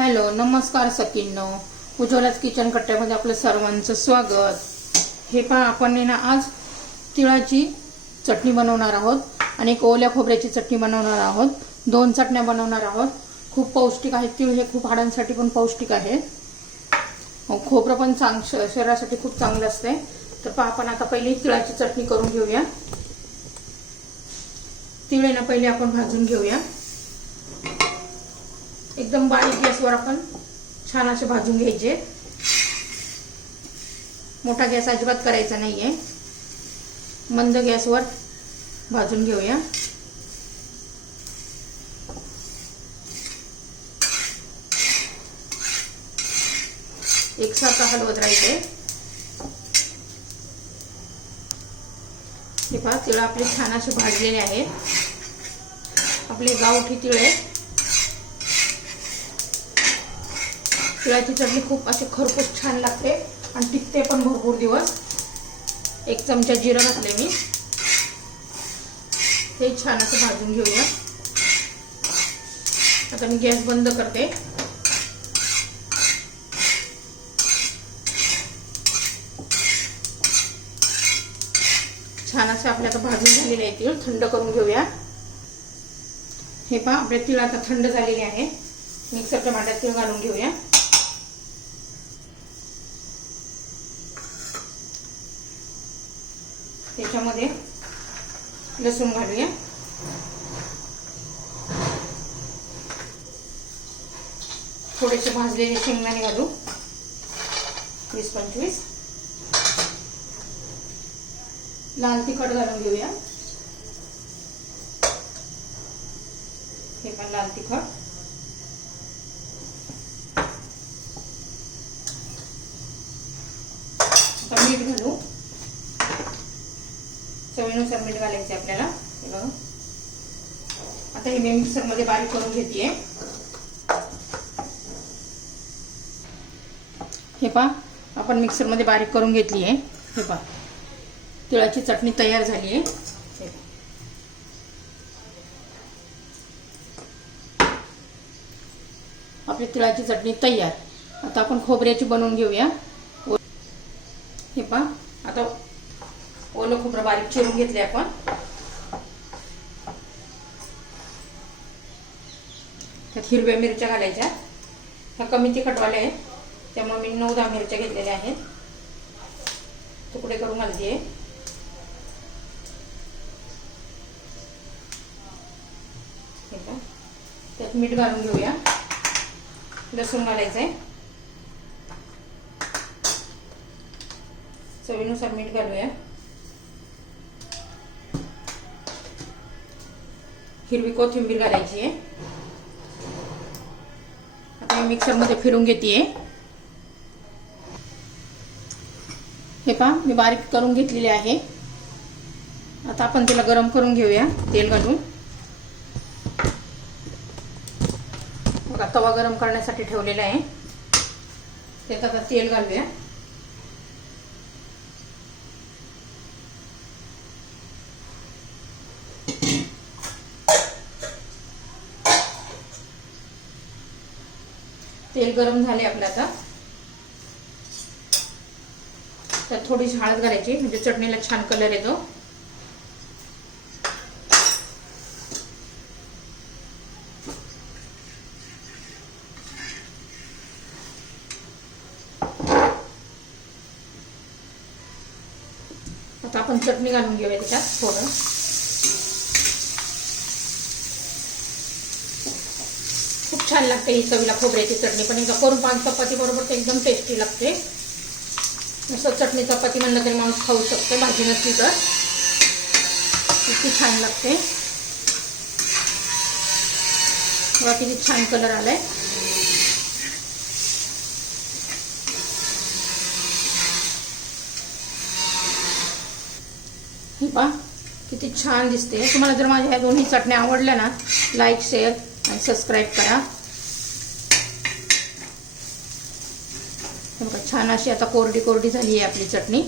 Hello नमस्कार सकींनो उज्ज्वलाच kitchen कट्ट्यामध्ये आपलं सर्वांचं स्वागत. हे पहा आपण आहे ना आज तिळाची चटणी बनवणार आहोत आणि एक ओल्या खोबऱ्याची चटणी बनवणार आहोत. दोन चटण्या बनवणार आहोत. खूप पौष्टिक आहे तिळ हे खूप हाडांसाठी पण पौष्टिक आहे. हो, खोबरं पण चांग श- शरीरासाठी खूप चांगलं असते तर पहा आपण आता पहिली तिळाची चटणी करून घेऊया. तिळ आहे ना पहिले आपण भाजून घेऊया. एकदम बारीक गॅसवर आपण छान असे भाजून घ्यायचे. मोठा गॅस अजिबात करायचा नाहीये. मंद गॅसवर भाजून घेऊया. एकसारखा हलवत राहायचे हे पहा तिळ आपले छान असे भाजलेले आहेत. आपले गावठी तिळ आहे तिळाची चटणी खूप अशी खरपूस छान लागते. आणि टिकते पण भरपूर दिवस. एक चमचा जिरं घातले मी. हे छान असं भाजून घेऊया. आता मी गॅस बंद करते. छान असे आपले आता भाजून झालेले आहे तीळ. थंड करून घेऊया. हे पहा आपले तीळ आता थंड झालेले आहे. मिक्सरच्या भांड्यात तीळ घालून घेऊया. त्याच्यामध्ये लसूण घालूया. थोडेसे भाजलेले शेंगदाणे घालू. वीस पंचवीस. लाल तिखट घालून घेऊया. हे पण लाल तिखट. आता मीठ घालू. चवीनुसार मीठ घालायचे आपल्याला. हे बघा. आता हे मी मिक्सरमध्ये बारीक करून घेते हे पहा आपण मिक्सरमध्ये बारीक करून घेतली आहे हे पहा. तिळाची चटणी तयार झाली आहे आपली तिळाची चटणी तयार. आता आपण खोबऱ्याची बनवून घेऊया ओ- हे पहा आता ओलं खोबरं बारीक चिरून घेतले आपण. त्यात हिरव्या मिरच्या घालायच्या. ह्या कमी तिखटवाल्या आहेत. त्यामुळे मी नऊ दहा मिरच्या घेतलेल्या आहेत. तुकडे करून घालते त्यात मीठ घालून घेऊया. लसूण घालायचं आहे चवीनुसार मीठ घालूया. हिरवी कोथिंबीर घालायची आहे. आता मिक्सरमध्ये फिरून घेते हे पहा मी बारीक करून घेतलेले आहे. आता आपण तिला गरम करून घेऊया तेल घालून. बघा तवा गरम करण्यासाठी ठेवलेला आहे. त्यात आता तेल घालूया. तेल गरम झाले आपलं आता. तर थोडीशी हळद घालायची म्हणजे चटणीला छान कलर येतो. आता आपण चटणी घालून घेऊया त्याच्यात थोडं. छान लागते ही चवीला खोबऱ्याची चटणी. पण एकदा करून पान चपाती बरोबर तर एकदम टेस्टी लागते. नुसतं चटणी चपाती म्हणलं तरी माणूस खाऊ शकते भाजी नसली तर. इतकी छान लागते. बघा किती छान कलर आलाय. ही पा किती छान दिसते. तुम्हाला जर माझ्या ह्या दोन्ही चटण्या आवडल्या ना लाईक शेअर आणि सबस्क्राईब करा. बघा छान अशी आता कोरडी कोरडी झाली आहे आपली चटणी.